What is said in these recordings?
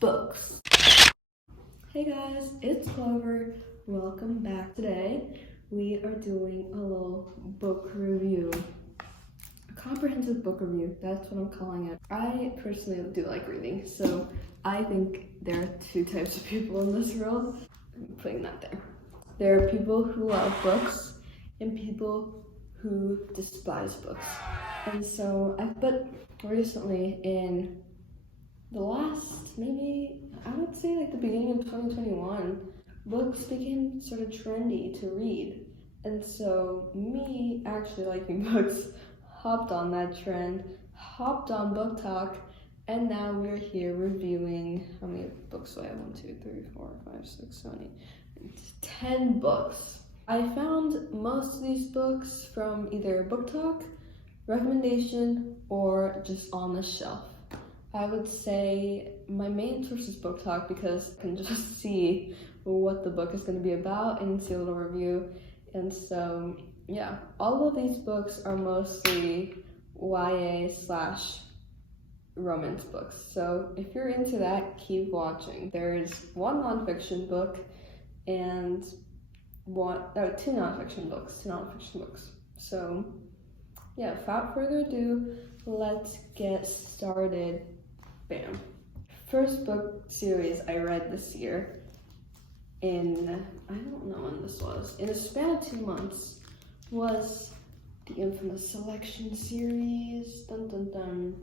books. Hey guys, it's Clover. Welcome back. Today we are doing a little book review. A comprehensive book review, that's what I'm calling it. I personally do like reading, so I think there are two types of people in this world. I'm putting that there. There are people who love books and people who despise books. And so but recently in the last, maybe, I would say like the beginning of 2021, books became sort of trendy to read. And so me actually liking books hopped on that trend, hopped on Book Talk, and now we're here reviewing, how many books do I have? 1, 2, 3, 4, 5, 6, 7, 8, 10 books. I found most of these books from either Book Talk, recommendation, or just on the shelf. I would say my main source is Book Talk because I can just see what the book is going to be about and see a little review. And so, yeah, all of these books are mostly YA/romance books. So if you're into that, keep watching. There's one nonfiction book and two nonfiction books. So, yeah, without further ado, let's get started. Bam. First book series I read this year in, I don't know when this was, in a span of 2 months, was the infamous Selection series. Dun dun dun.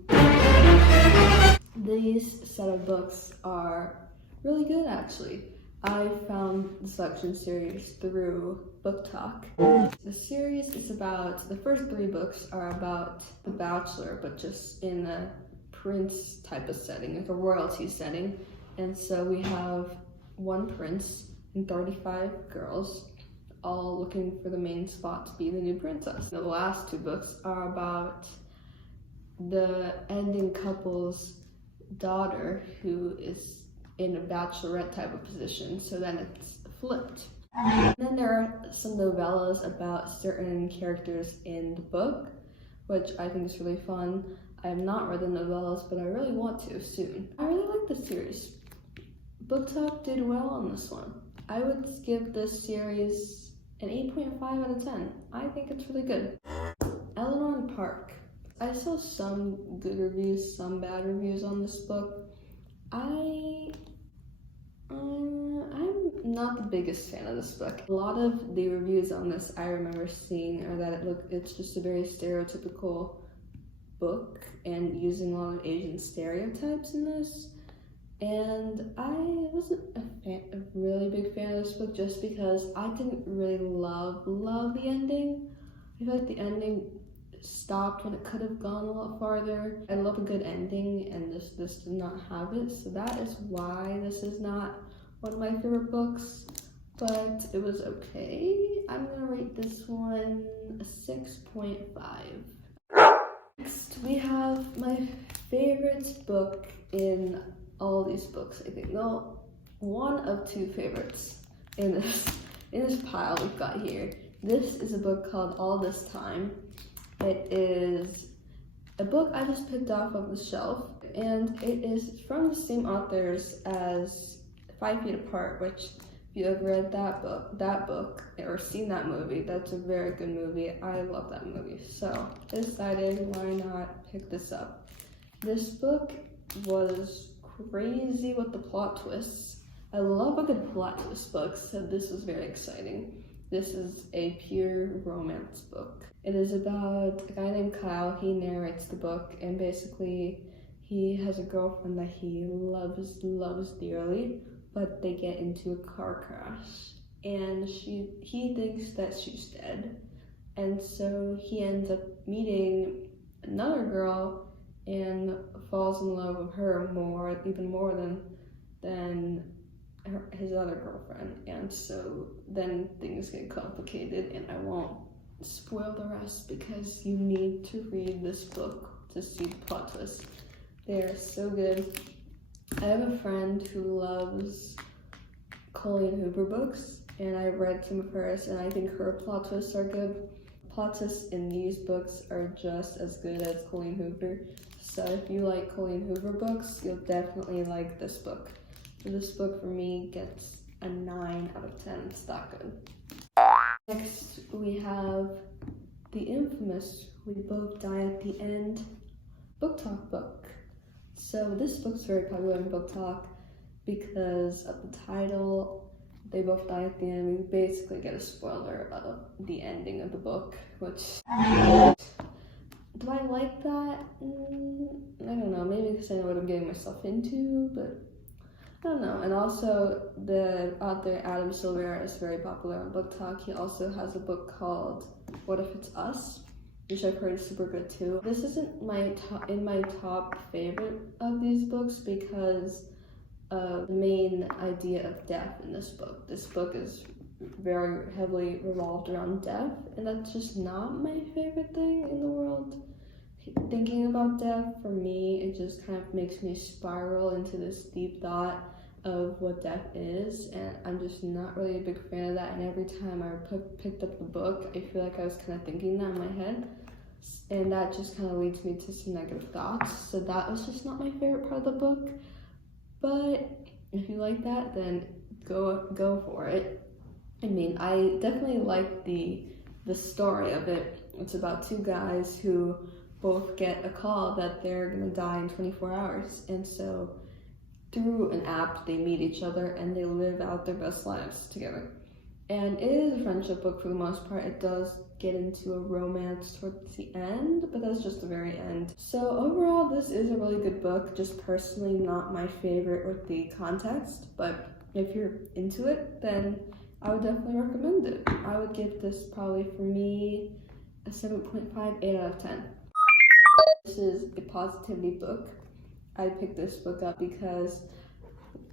These set of books are really good actually. I found the Selection series through Book Talk. The series is about, the first 3 books are about The Bachelor, but just in a prince type of setting, like a royalty setting. And so we have one prince and 35 girls, all looking for the main spot to be the new princess. The last 2 books are about the ending couple's daughter who is in a bachelorette type of position, so then it's flipped. And then there are some novellas about certain characters in the book, which I think is really fun. I have not read the novellas, but I really want to soon. I really like this series. Book Talk did well on this one. I would give this series an 8.5 out of 10. I think it's really good. Eleanor and Park. I saw some good reviews, some bad reviews on this book. I'm not the biggest fan of this book. A lot of the reviews on this I remember seeing are that it's just a very stereotypical book and using a lot of Asian stereotypes in this. And I wasn't a really big fan of this book just because I didn't really love the ending. I feel like the ending stopped when it could have gone a lot farther. I love a good ending and this did not have it, so that is why this is not one of my favorite books, but it was okay. I'm gonna rate this one a 6.5. Next, we have my favorite book in all these books, I think. No, one of 2 favorites in this pile we've got here. This is a book called All This Time. It is a book I just picked off of the shelf, and it is from the same authors as 5 Feet Apart, which if you have read that book, or seen that movie, that's a very good movie. I love that movie. So I decided, why not pick this up? This book was crazy with the plot twists. I love a good plot twist book, so this was very exciting. This is a pure romance book. It is about a guy named Kyle. He narrates the book, and basically he has a girlfriend that he loves dearly, but they get into a car crash, and he thinks that she's dead, and so he ends up meeting another girl and falls in love with her even more than his other girlfriend. And so then things get complicated, and I won't spoil the rest because you need to read this book to see the plot twists. They are so good. I have a friend who loves Colleen Hoover books, and I read some of hers, and I think her plot twists are good. Plot twists in these books are just as good as Colleen Hoover, So if you like Colleen Hoover books, you'll definitely like this book. So this book for me gets a 9 out of 10. It's that good. Next we have the infamous We Both Die at the End book talk book. So this book's very popular in book talk because of the title. They both die at the end. We basically get a spoiler of the ending of the book, which, do I like that? I don't know, maybe because I know what I'm getting myself into, but I don't know. And also, the author Adam Silvera is very popular on book talk. He also has a book called What If It's Us, which I've heard is super good too. This isn't my top favorite of these books because of the main idea of death in this book. This book is very heavily revolved around death, and that's just not my favorite thing in the world. Thinking about death, for me, it just kind of makes me spiral into this deep thought of what death is, and I'm just not really a big fan of that. And every time I picked up the book, I feel like I was kind of thinking that in my head, and that just kind of leads me to some negative thoughts. So that was just not my favorite part of the book. But if you like that, then go for it. I mean, I definitely like the story of it. It's about two guys who both get a call that they're gonna die in 24 hours. And so through an app, they meet each other and they live out their best lives together. And it is a friendship book for the most part. It does get into a romance towards the end, but that's just the very end. So overall, this is a really good book. Just personally not my favorite with the context, but if you're into it, then I would definitely recommend it. I would give this probably, for me, a 7.5, 8 out of 10. This is a positivity book. I picked this book up because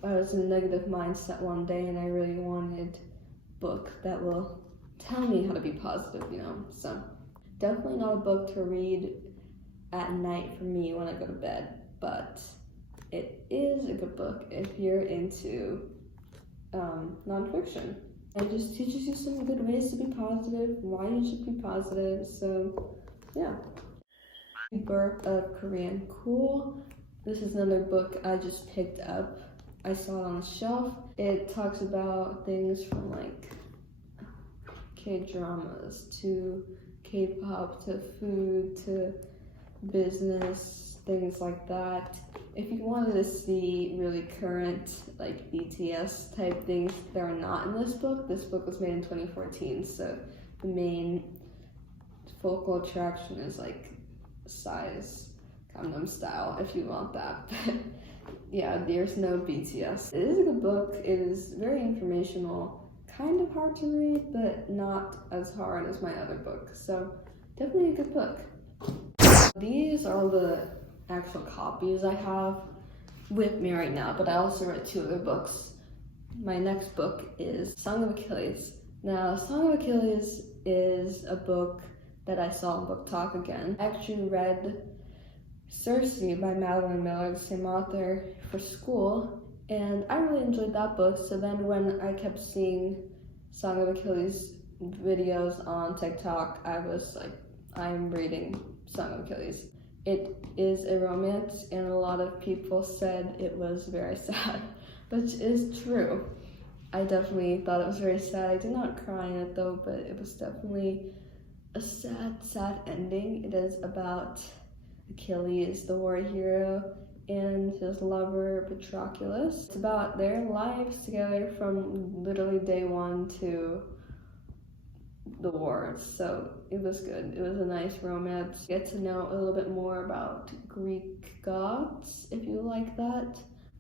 I was in a negative mindset one day and I really wanted a book that will tell me how to be positive, you know. So definitely not a book to read at night for me when I go to bed, but it is a good book if you're into nonfiction. It just teaches you some good ways to be positive, why you should be positive. So yeah. Birth of Korean Cool. This is another book I just picked up. I saw it on the shelf. It talks about things from like K-dramas to K-pop to food to business, things like that. If you wanted to see really current like BTS type things that are not in this book was made in 2014, so the main focal attraction is like size Gangnam Style if you want that. But yeah, there's no BTS. It is a good book. It is very informational, kind of hard to read, but not as hard as my other book. So definitely a good book. These are the actual copies I have with me right now, but I also read 2 other books. My next book is Song of Achilles. Now, Song of Achilles is a book that I saw in Book Talk again. I actually read Circe by Madeline, the same author, for school, and I really enjoyed that book. So then when I kept seeing Song of Achilles videos on TikTok, I was like, I'm reading Song of Achilles. It is a romance, and a lot of people said it was very sad, which is true. I definitely thought it was very sad. I did not cry in it though, but it was definitely a sad ending. It is about Achilles, the war hero, and his lover Patroclus. It's about their lives together from literally day 1 to the war. So it was good. It was a nice romance. Get to know a little bit more about Greek gods if you like that.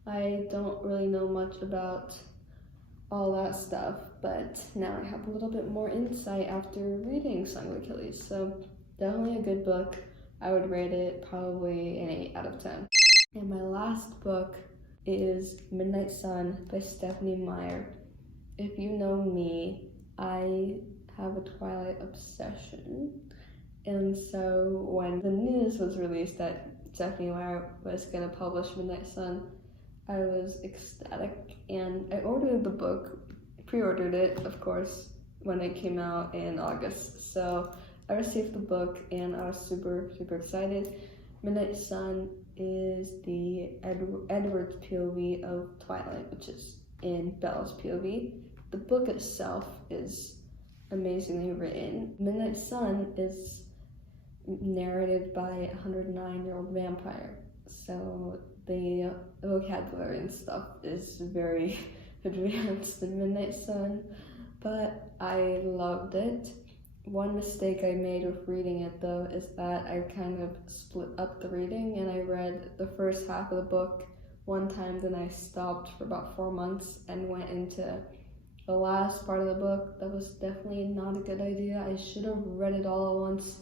I don't really know much about all that stuff, but now I have a little bit more insight after reading Song of Achilles. So definitely a good book. I would rate it probably an 8 out of 10. And my last book is Midnight Sun by Stephanie Meyer. If you know me, I have a Twilight obsession. And so when the news was released that Stephanie Meyer was gonna publish Midnight Sun, I was ecstatic, and I ordered the book, pre-ordered it, of course, when it came out in August. So I received the book and I was super excited. Midnight Sun is the Edward's POV of Twilight, which is in Bella's POV. The book itself is amazingly written. Midnight Sun is narrated by a 109-year-old vampire, so the vocabulary and stuff is very advanced in Midnight Sun, but I loved it. One mistake I made with reading it, though, is that I kind of split up the reading, and I read the first half of the book one time, then I stopped for about 4 months and went into the last part of the book. That was definitely not a good idea. I should have read it all at once,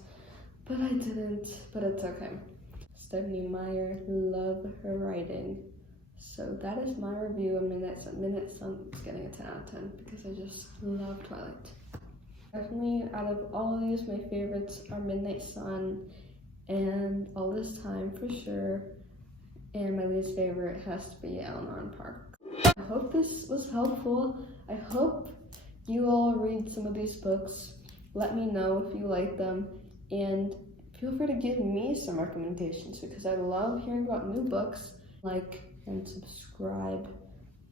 but I didn't, but it's okay. Stephenie Meyer, love her writing. So that is my review of Midnight Sun. Midnight Sun is getting a 10 out of 10 because I just love Twilight. Definitely, out of all of these, my favorites are Midnight Sun and All This Time for sure. And my least favorite has to be Eleanor and Park. I hope this was helpful. I hope you all read some of these books. Let me know if you like them. And feel free to give me some recommendations because I love hearing about new books. Like and subscribe.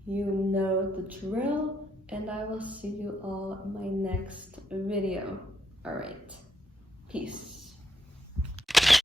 You know the drill. And I will see you all in my next video. Alright, peace.